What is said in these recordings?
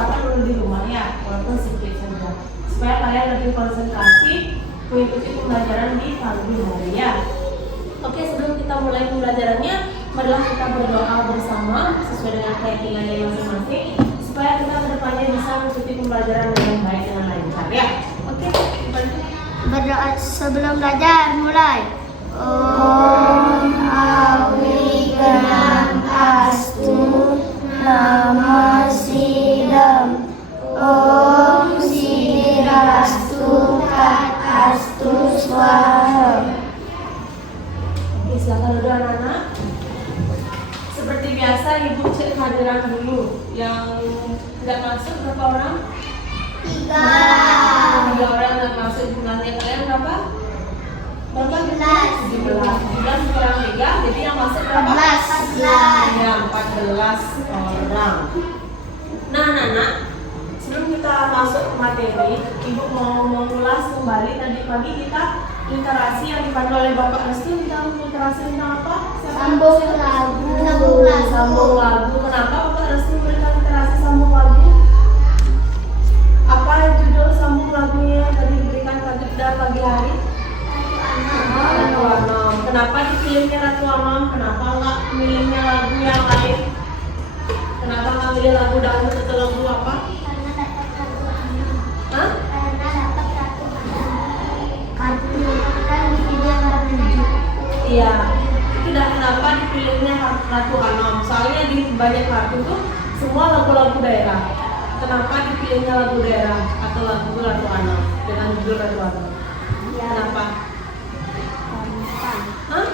harapan dulu di rumah ya, walaupun sedikit saja, supaya kalian lebih konsentrasi mengikuti pembelajaran di pagi hari ya. Oke, sebelum kita mulai pembelajarannya, marilah kita berdoa bersama sesuai dengan keyakinan masing-masing, supaya kita kedepannya bisa mengikuti pembelajaran dengan baik dengan lancar ya. Oke, Berdoa sebelum belajar, mulai. Om Awiganam Astu Nama Sidam Om Sidirastu Kat Astu Swaha. Oke, silakan dulu anak-anak. Seperti biasa, ibu cek kehadiran dulu. Yang nggak masuk berapa orang? 3 orang nggak masuk. Jumlahnya kalian berapa? Berapa? 17 kurang 3, jadi yang masuk berapa? 14. Ya, 14 orang. Nah, anak-anak, sebelum kita masuk ke materi, ibu mau mengulas kembali tadi pagi kita literasi yang dipandu oleh Bapak Restu tentang literasi tentang apa? Sambung lagu. Sambung lagu. Kenapa Bapak Restu memberikan literasi sambung lagu? Apa judul sambung lagunya yang tadi diberikan pada pagi hari? Ratu Anom. Kenapa dipilihnya Ratu Anom? Kenapa nggak milihnya lagu yang lain? Kenapa nggak milih lagu dangdut atau lagu apa? Karena dapat kartu anak. Hah? Karena dapat kartu anak. Kartu kan di video menuju. Iya. Tidak, kenapa dipilihnya Ratu Anom? Soalnya di banyak lagu tuh semua lagu-lagu daerah. Kenapa dipilihnya lagu daerah atau lagu Ratu Anom dengan judul Ratu Anom? Kenapa? Hah?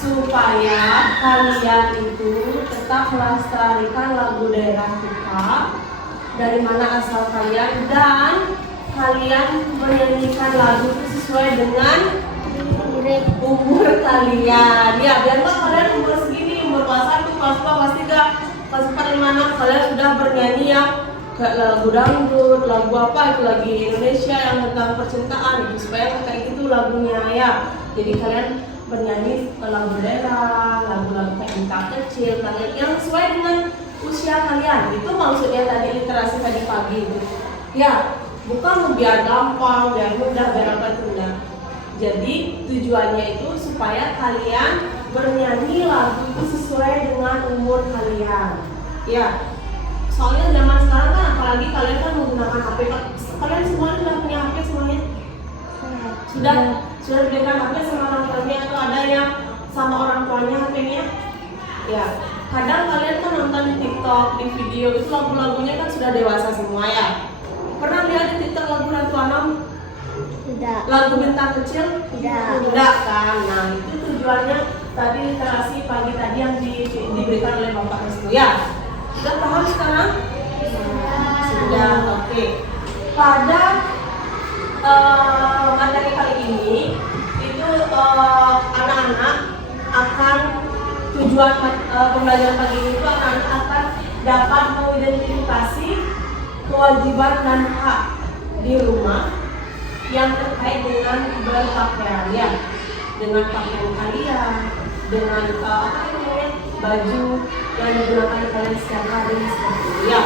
Supaya kalian itu tetap melestarikan lagu daerah kita dari mana asal kalian, dan kalian menyanyikan lagu itu sesuai dengan umur kalian ya, biar nggak kalian umur segini, umur kelas 1, kelas 2, kelas 3, kelas 4, 5, 6 kalian sudah bernyanyi yang kayak lagu dangdut, lagu apa itu lagi Indonesia yang tentang percintaan itu, supaya kayak gitu lagunya ya. Jadi kalian bernyanyi lagu daerah, lagu-lagu kayak minta kecil kalian yang sesuai dengan usia kalian. Itu maksudnya tadi literasi tadi pagi itu ya, bukan biar gampang, biar mudah, biar apa itu enggak. Jadi tujuannya itu supaya kalian bernyanyi lagu itu sesuai dengan umur kalian ya. Soalnya zaman sekarang kan, apalagi kalian kan menggunakan HP. Kalian semuanya sudah punya HP semuanya? Sudah diberikan HP sama orang tuanya atau ada yang sama orang tuanya HP-nya? Ya, kadang kalian kan nonton di TikTok, di video itu lagu-lagunya kan sudah dewasa semua ya. Pernah lihat di TikTok lagu Ratu Anom? Tidak. Lagu Bintang Kecil? Tidak. Enggak kan? Nah, itu tujuannya tadi literasi pagi tadi yang diberikan oleh Bapak Restu ya. Sudah paham sekarang? Sudah, oke. Pada materi kali ini itu anak-anak akan tujuan pembelajaran pagi ini itu anak-anak akan dapat mengidentifikasi kewajiban dan hak di rumah yang terkait dengan berpakaian ya, dengan pakaian kalian, dengan baju yang digunakan kalian setiap hari seperti itu ya.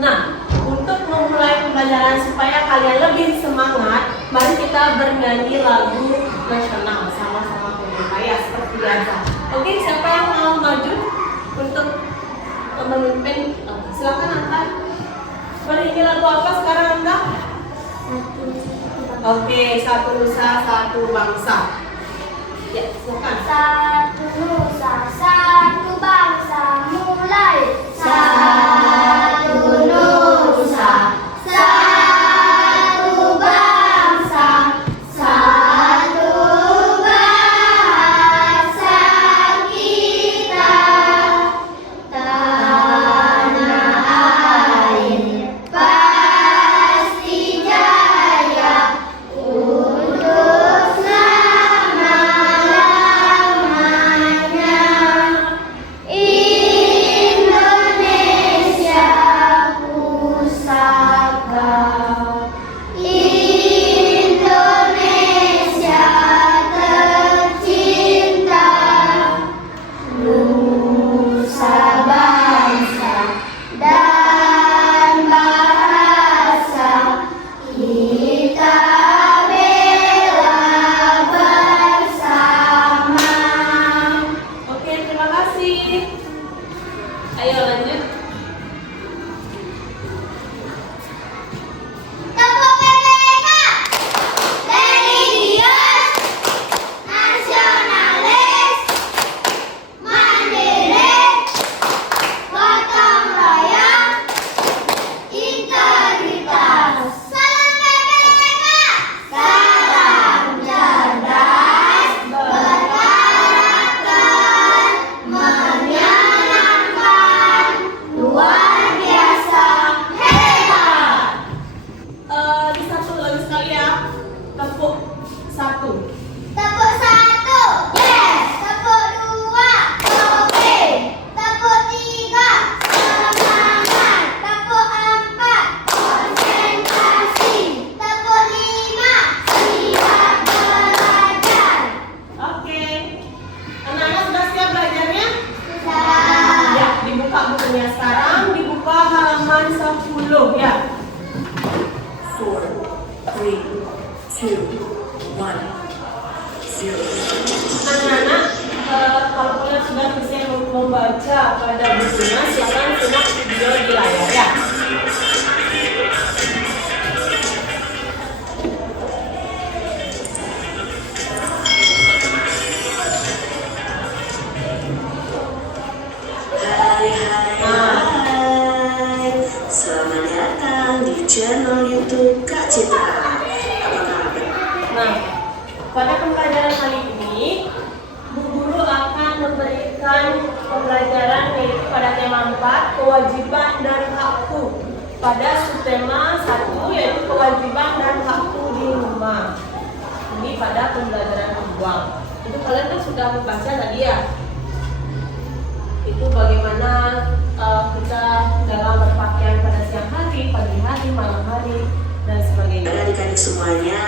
Nah, untuk memulai pembelajaran supaya kalian lebih semangat, mari kita bernyanyi lagu nasional sama-sama pemerintah ya, seperti biasa. Oke, siapa yang mau maju untuk memimpin? Silakan Anta. Bernyanyi lagu apa sekarang Anta? Oke, satu nusa, satu bangsa. Ya, silakan. Satu nusa, satu bangsa, mulai. Satu nusa, satu bangsa, satu bahasa kita, tanah air pasti jaya untuk selama-lamanya. kasih. Ayo lanjut. Tepuk PPK. Religius, nasionalis, mandiri, gotong royong, integritas. Salam PPK. Salam cerdas, berkarakter, menyenangkan, luar biasa, hebat. Di satu lagi sekali ya. Tepuk satu. Tepuk satu, yes. Tepuk dua, oke. Tepuk tiga, semangat. Tepuk empat, konsentrasi. Tepuk lima, siap belajar. Oke. Anak-anak sudah siap belajarnya? Sudah. Ya, dibuka bukunya sekarang. Dibuka halaman 10 ya. 4, 3, 2, 1, 0. Anak-anak, kalau kalian sudah bisa membaca pada bukunya, silakan simak video di layar ya. Hai, selamat datang di channel YouTube Kak Citra. Apa kabar? Nah, pada pembelajaran kali ini, Bu Guru akan memberikan pembelajaran yaitu pada tema 4, kewajiban dan hakku. Pada subtema 1 yaitu kewajiban dan hakku di rumah. Ini pada pembelajaran kedua. Itu kalian kan sudah membaca tadi ya. Itu bagaimana kita dalam berpakaian pada siang hari, pagi hari, malam hari, dan sebagainya. Adik-adik semuanya,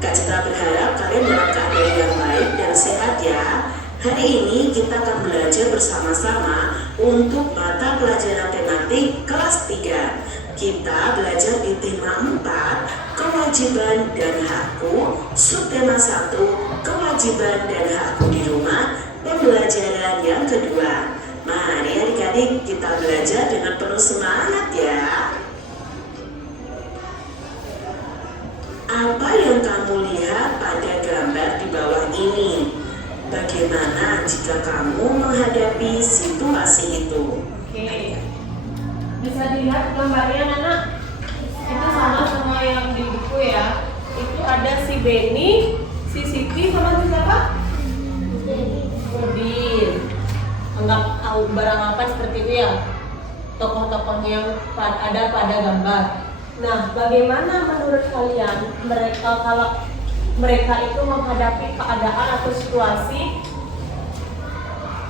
Kak Citra berharap kalian dalam keadaan yang baik dan sehat ya. Hari ini kita akan belajar bersama-sama untuk mata pelajaran tematik kelas 3. Kita belajar di tema 4, kewajiban dan hakku, subtema 1, kewajiban dan hakku di rumah, pembelajaran yang kedua. Mari adik-adik kita belajar dengan penuh semangat ya. Apa yang kamu lihat pada gambar di bawah ini? Bagaimana jika kamu menghadapi situasi itu? Oke, bisa dilihat gambarnya anak. Itu sama yang di buku ya. Itu ada si Benny, si Siti sama si siapa? Udin. Anggap barang apa seperti itu ya. Tokoh-tokoh yang ada pada gambar. Nah, bagaimana menurut kalian kalau mereka itu menghadapi keadaan atau situasi?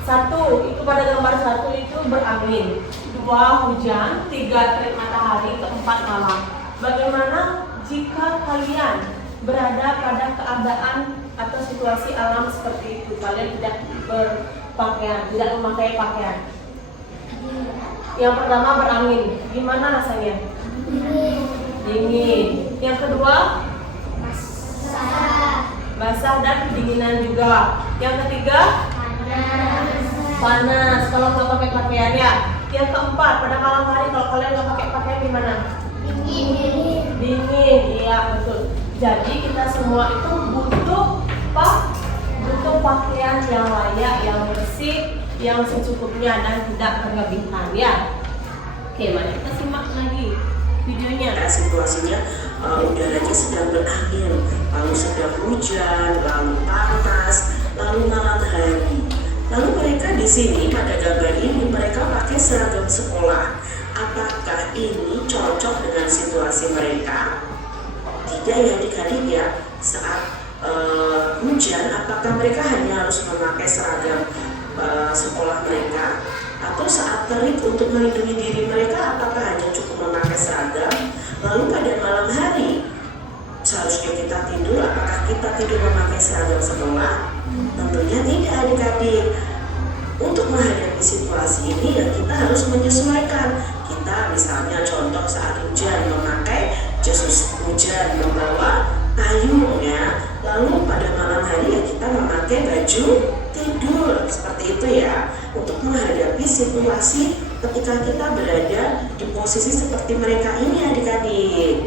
1, itu pada gambar 1 itu berangin, 2 hujan, 3 terik matahari, 4 malam. Bagaimana jika kalian berada pada keadaan atau situasi alam seperti itu? Kalian tidak berpakaian, tidak memakai pakaian. Yang pertama berangin, gimana rasanya? Dingin. Yang kedua basah dan kedinginan juga. Yang ketiga panas kalau nggak pakai pakaian ya. Yang keempat pada malam hari kalau kalian nggak pakai pakaian gimana? Dingin, iya betul. Jadi kita semua itu butuh pakaian yang layak, yang bersih, yang secukupnya dan tidak berlebihan ya. Oke, mari kita simak lagi videonya. Situasinya udaranya sedang berangin, lalu sedang hujan, lalu panas, lalu malam hari. Lalu mereka di sini pada gambar ini mereka pakai seragam sekolah. Apakah ini cocok dengan situasi mereka? Tidak ya adik-adik ya. Saat hujan, apakah mereka hanya harus memakai seragam sekolah mereka? Atau saat terik untuk melindungi diri mereka, apakah hanya cukup memakai seragam? Lalu pada malam hari, seharusnya kita tidur, apakah kita tidur memakai seragam sekolah? Tentunya tidak adik-adik. Untuk menghadapi situasi ini ya kita harus menyesuaikan. Kita misalnya contoh saat hujan memakai jas hujan, membawa payung ya. Lalu pada malam hari ya kita memakai baju tidur seperti itu itu ya, untuk menghadapi situasi ketika kita berada di posisi seperti mereka ini adik-adik.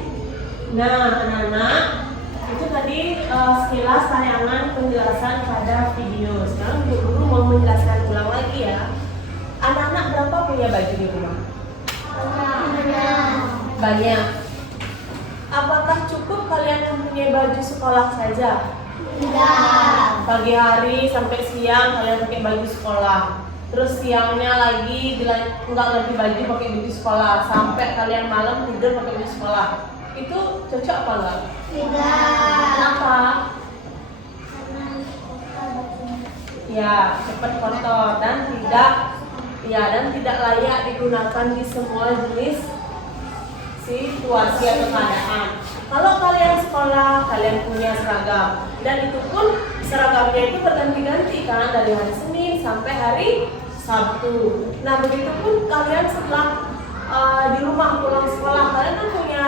Nah, anak-anak, itu tadi sekilas tayangan penjelasan pada video. Sekarang Bu Guru mau menjelaskan ulang lagi ya. Anak-anak berapa punya baju di rumah? Banyak. Apakah cukup kalian mempunyai baju sekolah saja? Tidak. Pagi hari sampai siang kalian pakai baju sekolah. Terus siangnya lagi nggak ganti baju pakai baju sekolah. Sampai kalian malam tidur pakai baju sekolah. Itu cocok apa enggak? Tidak. Kenapa? Ya, cepat kotor dan tidak layak digunakan di semua jenis situasi atau keadaan. Kalau kalian sekolah, kalian punya seragam, dan itu pun seragamnya itu berganti-ganti kan, dari hari Senin sampai hari Sabtu. Nah, begitu pun kalian setelah di rumah pulang sekolah, kalian kan punya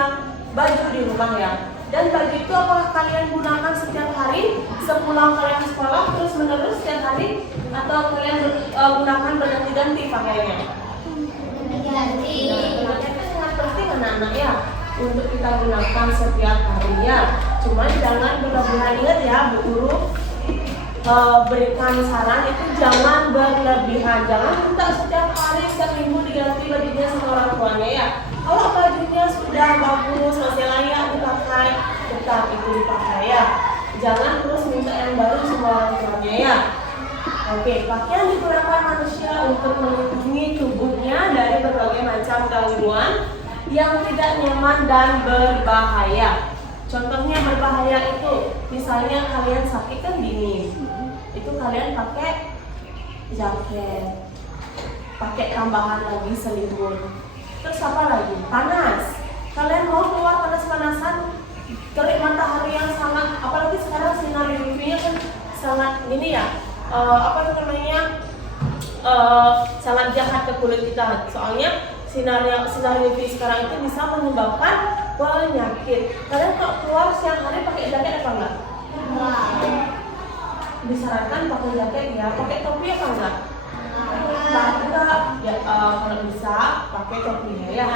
baju di rumah ya. Dan baju itu apakah kalian gunakan setiap hari sepulang kalian sekolah terus menerus setiap hari, atau kalian gunakan berganti-ganti pakaiannya? Ganti. Makanya itu sangat penting anak-anak ya untuk kita gunakan setiap hari ya. Cuma jangan berlebihan. Ingat ya, Bu Guru berikan saran itu jangan berlebihan. Jangan minta setiap hari, setiap minggu diganti bajunya sama orang tuanya ya. Kalau bajunya sudah bagus, masih layak dipakai, tetap itu dipakai ya. Jangan terus minta yang baru sama orang tuanya ya. Oke, pakaian digunakan manusia untuk melindungi tubuhnya dari berbagai macam gangguan yang tidak nyaman dan berbahaya. Contohnya berbahaya itu, misalnya kalian sakit kan dingin, itu kalian pakai jaket, pakai tambahan lagi selimut. Terus apa lagi? Panas. Kalian mau keluar panas-panasan, terik matahari yang sangat, apalagi sekarang sinar UV-nya kan sangat gini ya. Sangat jahat ke kulit kita. Soalnya sinar UV sekarang itu bisa menyebabkan penyakit. Kalian kalau keluar siang hari pakai jaket apa enggak? Disarankan pakai jaket ya. Pakai topi apa enggak? Enggak. Ya, kalau bisa pakai topinya ya.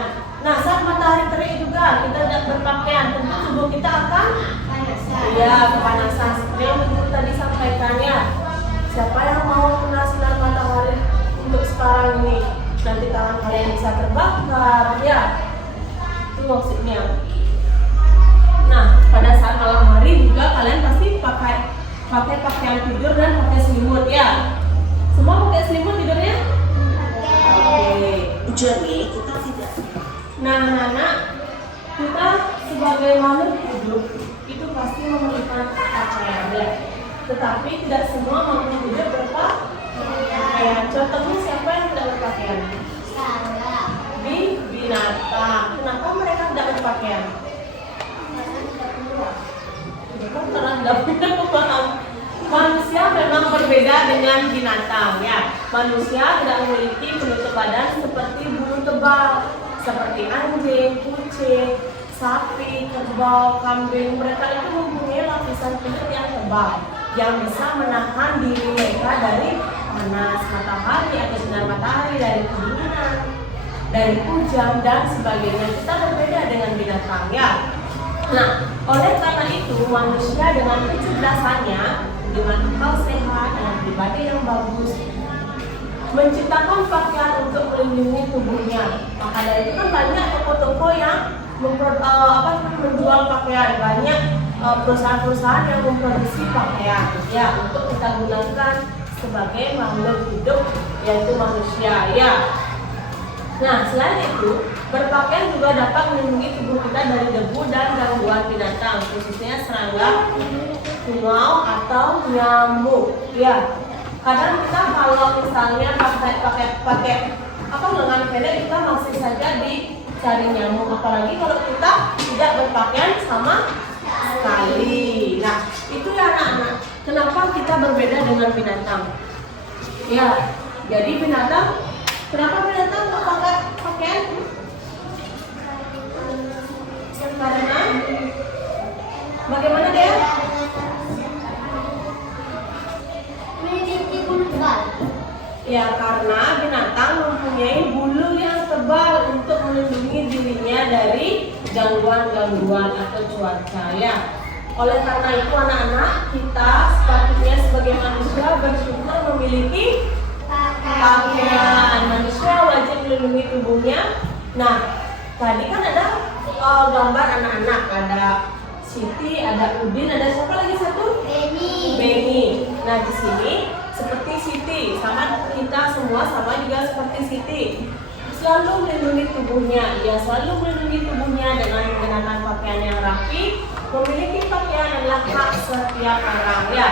Nah, saat matahari terik juga kita tidak berpakaian, tentu tubuh kita akan kepanasan. Seperti yang Bu tadi sampaikannya. Siapa yang mau kena sinar matahari untuk sekarang ini? Nanti tangan kalian bisa terbakar, ya. Itu maksudnya. Nah, pada saat malam hari juga kalian pasti pakai pakaian tidur dan pakai selimut, ya. Semua pakai selimut tidurnya? Oke. Jadi kita tidak. Nah, anak-anak, kita sebagai makhluk hidup itu pasti memerlukan pakaian, ya. Tetapi tidak semua makhluk hidup berpakaian. Contohnya siapa yang tidak berpakaian? Binatang. Kenapa mereka tidak berpakaian? Karena tidak punya paham. Manusia memang berbeda dengan binatang ya. Manusia tidak memiliki penutup badan seperti burung tebal, seperti anjing, kucing, sapi, kerbau, kambing. Mereka itu mempunyai lapisan kulit yang tebal yang bisa menahan diri mereka dari panas matahari atau sinar matahari, dari kedinginan, dari hujan dan sebagainya. Kita berbeda dengan binatang ya. Nah, oleh karena itu manusia dengan kecerdasannya, dengan akal sehat, dengan pribadi yang bagus, menciptakan pakaian untuk melindungi tubuhnya. Maka dari itu kan banyak toko-toko yang menjual pakaian, banyak perusahaan-perusahaan yang memproduksi pakaian ya untuk kita gunakan sebagai makhluk hidup yaitu manusia ya. Nah, selain itu berpakaian juga dapat melindungi tubuh kita dari debu dan gangguan binatang, khususnya serangga, tungau atau nyamuk ya. Kadang kita kalau misalnya pakai lengan pendek kita masih saja dicari nyamuk, apalagi kalau kita tidak berpakaian sama sekali. Nah, itu ya anak-anak, kenapa kita berbeda dengan binatang? Ya, jadi kenapa binatang nggak pakai pakaian? Karena bagaimana dia? Memiliki kulit tebal. Ya, karena binatang mempunyai bulu yang tebal untuk melindungi dirinya dari gangguan-gangguan atau cuaca ya. Oleh karena itu anak-anak, kita sepatutnya sebagai manusia bersyukur memiliki pakaian. Manusia wajib melindungi tubuhnya. Nah, tadi kan ada gambar anak-anak, ada Siti, ada Udin, ada siapa lagi satu? Beni. Nah, di sini seperti Siti, sama kita semua sama juga seperti Siti. Selalu melindungi tubuhnya, ya selalu melindungi tubuhnya dengan menggunakan pakaian yang rapi. Memiliki pakaian adalah hak setiap orang ya.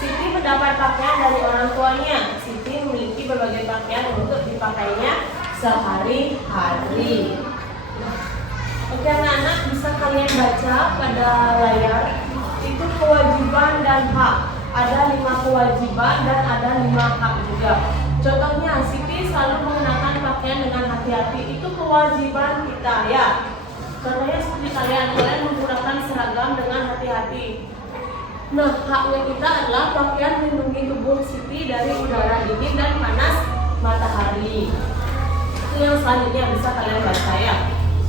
Siti mendapat pakaian dari orang tuanya. Siti memiliki berbagai pakaian untuk dipakainya sehari-hari. Oke anak-anak, bisa kalian baca pada layar. Itu kewajiban dan hak. Ada 5 kewajiban dan ada 5 hak juga. Contohnya, Siti selalu mengenakan pakaian dengan hati-hati. Itu kewajiban kita ya. Contohnya seperti kalian menggunakan seragam dengan hati-hati. Nah, haknya kita adalah pakaian melindungi tubuh Siti dari udara dingin dan panas matahari. Itu yang selanjutnya bisa kalian baca ya,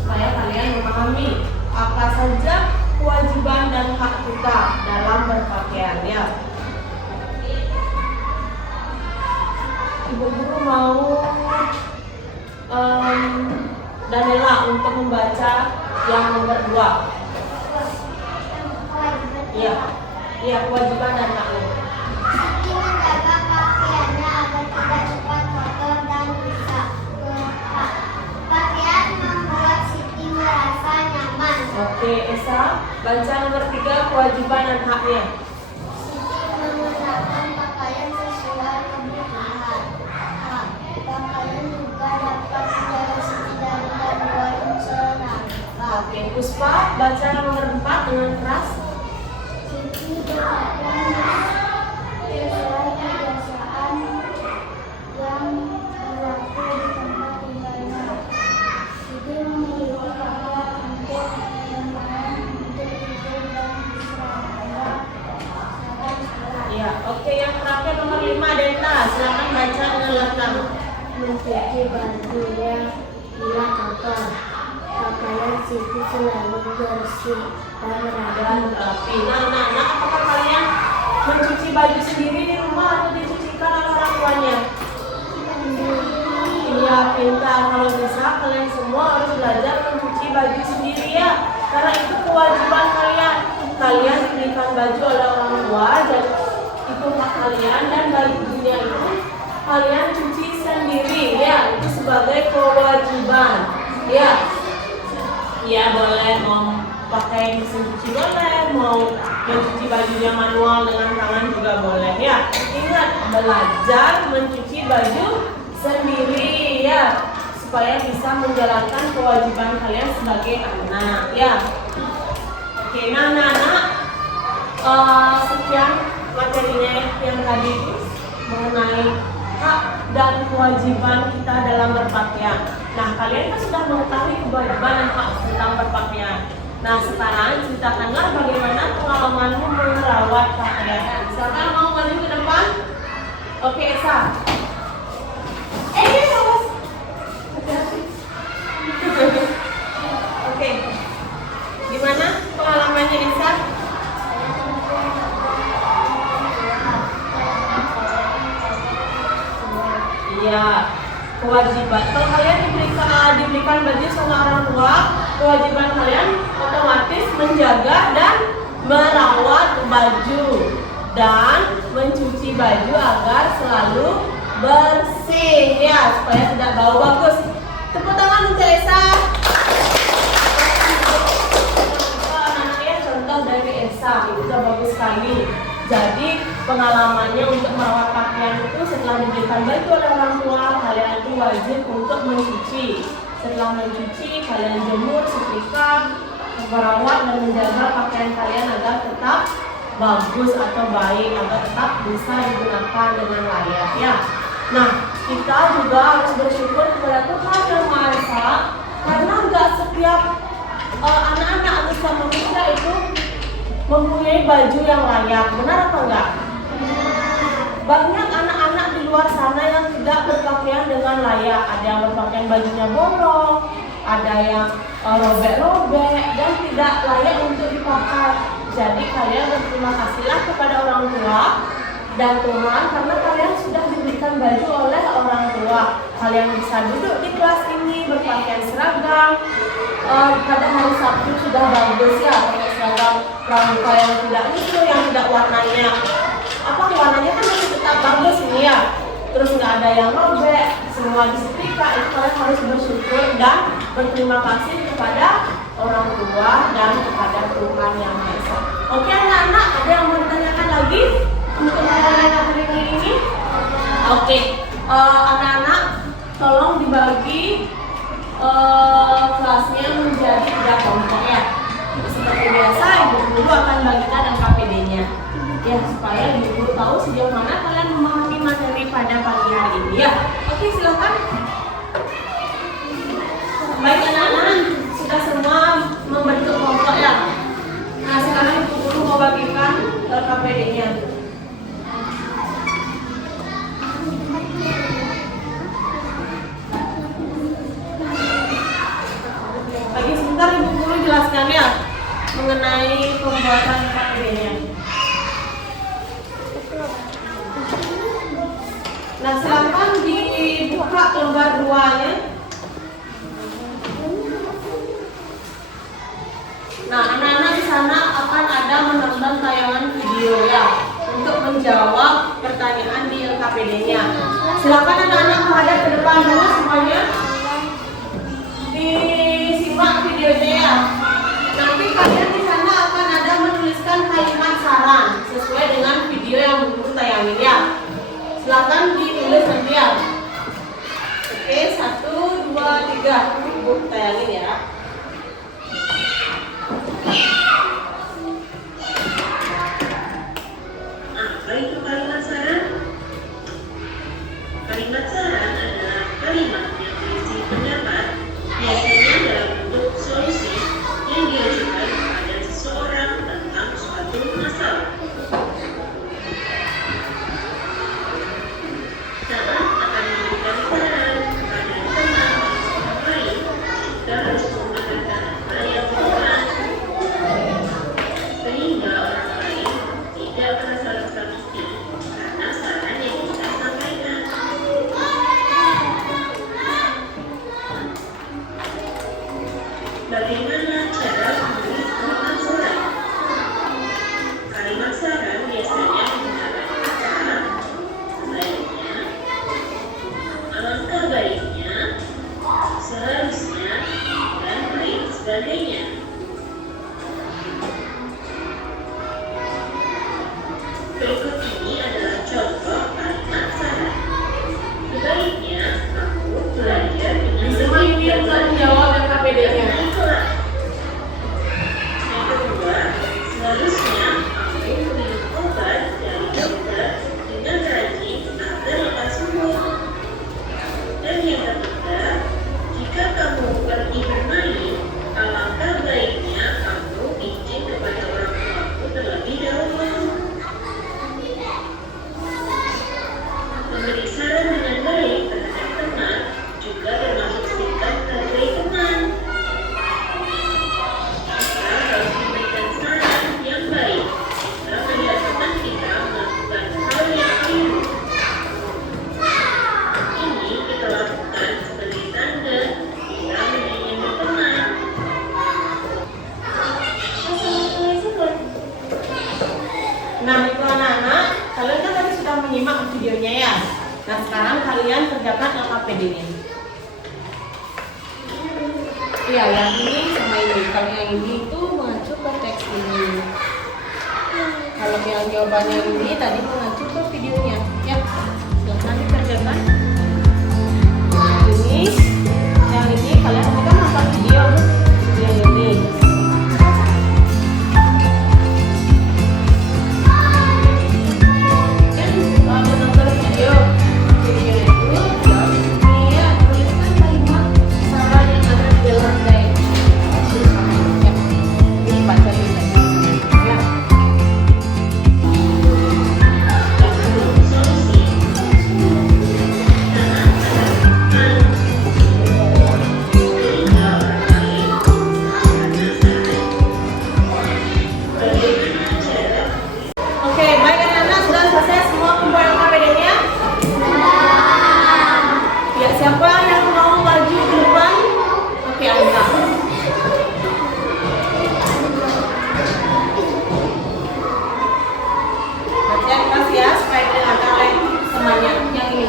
supaya kalian memahami apa saja kewajiban dan hak kita dalam berpakaian ya. Ibu guru mau Danila untuk membaca yang nomor 2. Iya, kewajiban dan haknya. Siti menjaga pakaiannya agar tidak cepat kotor dan rusak. Pakaian membuat Siti merasa nyaman. Oke, Esa, baca nomor 3 kewajiban dan haknya. Siti menggunakan pakaian sesuai kebutuhan. Pakaian juga dapat menjaga Siti dari gangguan serangga. Oke, Puspa, baca nomor 4 dengan keras. Siti berpakaian sesuai kebiasaan yang berlaku di tempat tinggalnya. Siti memiliki pakaian untuk bermain, untuk tidur dan istirahat. Iya, oke, yang terakhir nomor 5 Denta, silakan baca dengan lantang. Mencuci bajunya bila kotor. Pakaian Siti selalu bersih dan rapi. Nah, apakah kalian mencuci baju sendiri di rumah atau dicucikan oleh orang tuanya? Iya, pintar. Kalau bisa kalian semua harus belajar mencuci baju sendiri ya, karena itu kewajiban kalian. Kalian diberikan baju oleh orang tua dan itu hak kalian, dan bajunya itu kalian cuci sendiri ya, itu sebagai kewajiban ya. Iya, boleh mau pakai mesin cuci boleh, mau mencuci bajunya manual dengan tangan juga boleh ya. Ingat, belajar mencuci baju sendiri ya, supaya bisa menjalankan kewajiban kalian sebagai anak ya. Oke, anak-anak, sekian materinya yang tadi mengenai hak dan kewajiban kita dalam berpakaian. Nah, kalian kan sudah mengetahui kewajiban dan hak tentang berpakaian. Nah, sekarang ceritakanlah bagaimana pengalamanmu merawat pakaian. Silakan mau maju ke depan? Oke, Esa. Awas. Hati-hati. Oke. Gimana pengalamannya, Esa? Iya, kewajiban. Kalau kalian diberikan baju sama orang tua, kewajiban kalian otomatis menjaga dan merawat baju dan mencuci baju agar selalu bersih ya, supaya tidak bau. Bagus. Tepuk tangan untuk Esa. Anaknya contoh dari Esa, itu sudah bagus sekali. Jadi pengalamannya untuk merawat pakaian itu setelah diberikan baju oleh orang tua, kalian itu wajib untuk mencuci. Setelah mencuci, kalian jemur, setrika, merawat dan menjaga pakaian kalian agar tetap bagus atau baik, agar tetap bisa digunakan dengan layak ya. Nah, kita juga harus bersyukur kepada Tuhan Yang Maha Esa, karena nggak setiap anak-anak atau manusia itu mempunyai baju yang layak. Benar atau enggak? Banyak anak-anak di luar sana yang tidak berpakaian dengan layak. Ada yang berpakaian bajunya bolong, ada yang robek-robek dan tidak layak untuk dipakai. Jadi kalian berterima kasihlah kepada orang tua dan Tuhan karena kalian sudah diberikan baju oleh orang tua. Kalian bisa duduk di kelas ini berpakaian seragam. Pada hari Sabtu sudah bagus ya, pakai seragam pramuka yang tidak lucu, yang tidak warnanya warnanya kan masih tetap bagus ini ya. Terus nggak ada yang robek, semua disetrika. Itu kalian harus bersyukur dan berterima kasih kepada orang tua dan kepada Tuhan Yang Maha Esa. Oke anak-anak, ada yang mau ditanyakan lagi untuk hari ini? Oke, anak-anak tolong dibagi kelasnya menjadi 3 kelompok ya. Seperti biasa, ibu guru akan bagikan LKPD-nya ya, supaya ibu guru tahu sejauh mana kalian memahami materi pada pagi hari ini ya. Oke, silakan. Baik anak-anak, sudah semua membentuk kelompok ya. Nah, sekarang ibu guru mau bagikan LKPD-nya. Lagi sebentar ibu guru jelaskan ya mengenai pembuatan LKPD-nya. Nah, silakan dibuka lembar 2-nya. Nah, anak-anak di sana akan ada menonton tayangan video ya untuk menjawab pertanyaan di LKPD-nya. Silakan anak-anak menghadap ke depan dulu semuanya. Disimak videonya ya. Nanti kalian di sana akan ada menuliskan kalimat saran sesuai dengan video yang guru tayangin ya. Silakan ditulis nanti ya. Oke, 1, 2, 3. Ibu tayangin ya. Apa itu kalimat saran? Kalimat saran adalah kalimat yang berisi pendapat, biasanya dalam bentuk solusi yang diajukan kepada seseorang tentang suatu masalah. Saran akan memberikan saran kepada teman atau orang lain jika harus menggunakan kata yang benar, sehingga orang lain tidak merasa tersakiti karena saran yang kita sampaikan. Bagaimana cara menulis kalimat saran? Kalimat saran biasanya menggunakan kata sebaiknya, alangkah baiknya, seharusnya, dan lain sebagainya. Berikut ini adalah contoh kalimat saran. Sebaiknya aku belajar dengan Semua lebih ini untuk menjawab LKPD-nya. naik kelas. Yang kedua, seharusnya aku minum obat dari dokter dengan rajin agar lekas sembuh. Dan yang ketiga, jika kamu pergi bermain, alangkah baiknya kamu izin kepada orang tuamu terlebih dahulu. Memberi saran dengan baik terhadap teman juga termasuk sikap sebagai teman. Kita harus memberikan saran yang baik jika melihat teman kita melakukan hal yang keliru. Ini kita lakukan sebagai tanda kita menyayangi teman. Nah, itu anak-anak, kalian kan tadi sudah menyimak videonya ya. Nah, sekarang kalian kerjakan LKPD-nya. Iya, yang ini sama ini. Kalau yang ini itu mengacu ke teks ini. Kalau yang jawabannya ini tadi mengacu ke videonya. Ya, silakan dikerjakan. Yang ini kalian kan nonton video yang ini. siapa yang mau maju ke depan? Oke, Anda. Baca kasih ya supaya didengarkan oleh temannya yang ini.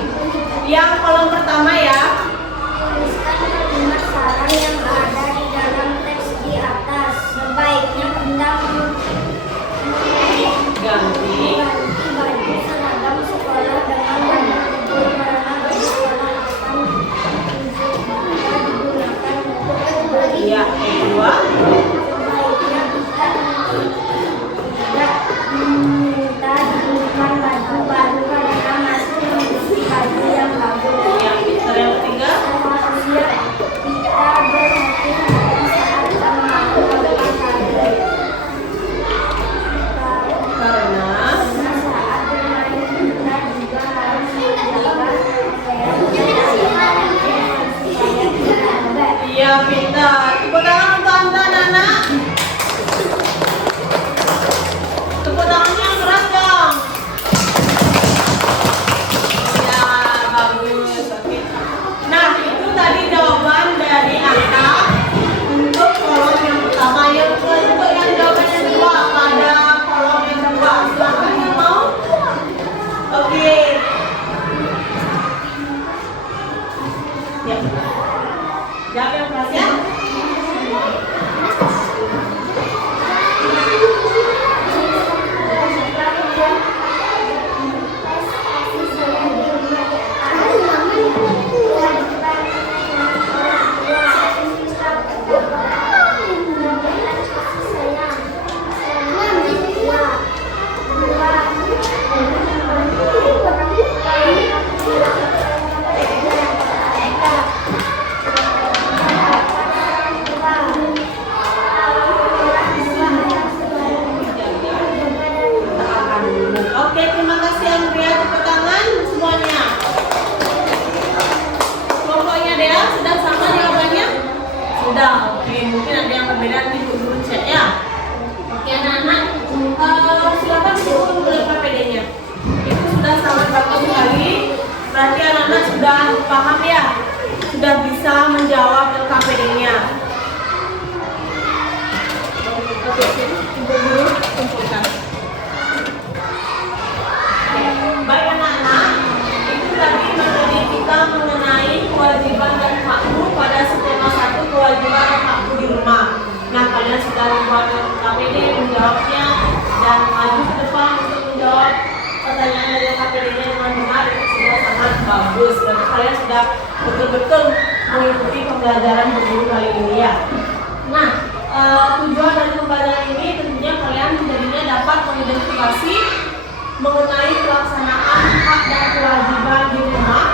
Yang kolom pertama ya. Tuliskan kalimat saran yang ada di dalam teks di atas. Sebaiknya Anda Ganti. mengganti baju seragam sekolah dengan baju tidur karena baju sekolah akan digunakan untuk kembali. Ya, kedua. Sebaiknya kita tidak meminta dibelikan baju baru karena masih memiliki baju yang bagus. Yang pintar yang ketiga. Seharusnya kita berhati-hati saat melakukan tadi. Karena Karena saat bermain kita juga harus menjaga pakaian supaya tidak lembab. iya pintar. Tepuk tangan untuk Anda, Nana. Tepuk tangannya yang keras dong. Ya, bagus. Oke. Nah, itu tadi jawaban dari Anda untuk kolom yang pertama. Yang untuk yang jawaban yang kedua pada kolom yang kedua. Silakan yang mau. Oke. Ya. Jawab yang keras ya. Oke, terima kasih Andrea. Tepuk tangan semuanya. Kelompoknya Dea sudah sama jawabannya? Sudah. Oke, mungkin ada yang berbeda di guru chat ya. Oke, anak-anak, silakan disuruh ke KPD-nya. Itu sudah sangat bagus sekali. Berarti anak-anak sudah paham ya, sudah bisa menjawab LKPD-nya. Oke, ibu guru kumpulkan. Baik anak-anak, itu tadi materi kita mengenai kewajiban dan hakmu pada skema 1 kewajiban dan hakmu di rumah. Nah, kalian sudah membuat KPD menjawabnya dan maju ke depan untuk menjawab pertanyaan dari KPD-nya dengan benar. Itu sudah sangat bagus. Berarti kalian sudah betul-betul mengikuti pembelajaran berguru kali ini ya. Nah, tujuan dari pembelajaran ini tentunya kalian jadinya dapat mengidentifikasi mengenai pelaksanaan hak dan kewajiban di rumah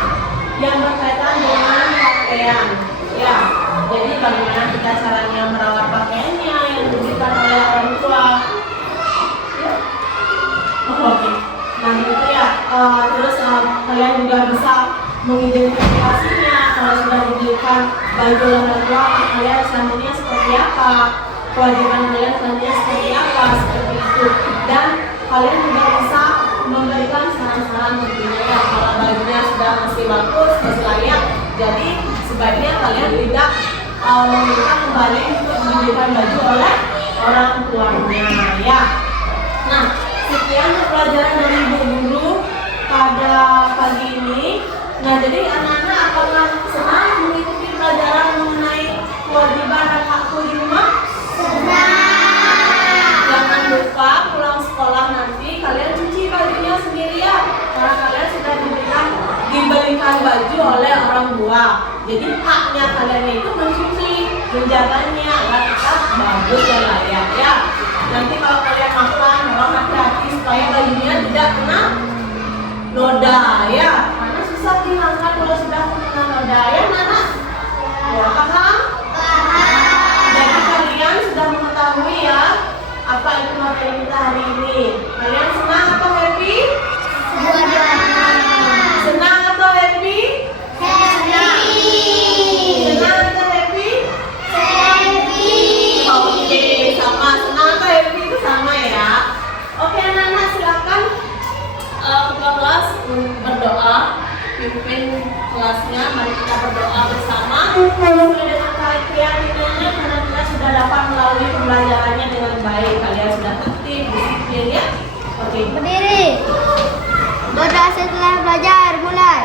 yang berkaitan dengan pakaian. Ya, jadi bagaimana kita caranya merawat pakaiannya yang diberikan oleh orang tua. Oke. Nah itu ya. Terus kalian juga bisa mengidentifikasinya kalau sudah diberikan baju oleh orang tua, kalian selanjutnya seperti apa, kewajiban kalian selanjutnya seperti apa, seperti itu. Dan kalian juga bisa memberikan saran-saran tentunya ya, kalau bajunya sudah masih bagus, masih layak, jadi sebaiknya kalian tidak meminta kembali untuk diberikan baju oleh orang tuanya ya. Nah, sekian pelajaran dari Ibu Guru pada pagi ini. Nah, jadi anak-anak apakah senang mengikuti pelajaran mengenai kewajiban dan hakku di rumah? Jangan lupa pulang sekolah nanti kalian cuci bajunya sendiri ya, karena kalian sudah diberikan baju oleh orang tua. Jadi haknya kalian itu mencuci, menjaganya agar tetap bagus dan layak ya. Nanti kalau kalian makan, tolong hati-hati supaya bajunya tidak kena noda ya, karena susah dihilangkan kalau sudah kena noda ya, Nana. Ya, paham? Jadi kalian sudah mengetahui ya apa itu materi kita hari ini. Kalian senang atau happy? Senang atau happy? Senang atau happy? Oke, sama. Senang atau happy itu sama ya. Oke, anak-anak silakan ketua kelas berdoa, pimpin kelasnya. Mari kita berdoa bersama. Sesuai dengan keyakinannya, karena kita sudah dapat melalui pembelajarannya dengan baik. Kalian sudah tertib, disiplin ya. Oke. Berdiri. Berdoa setelah belajar, mulai.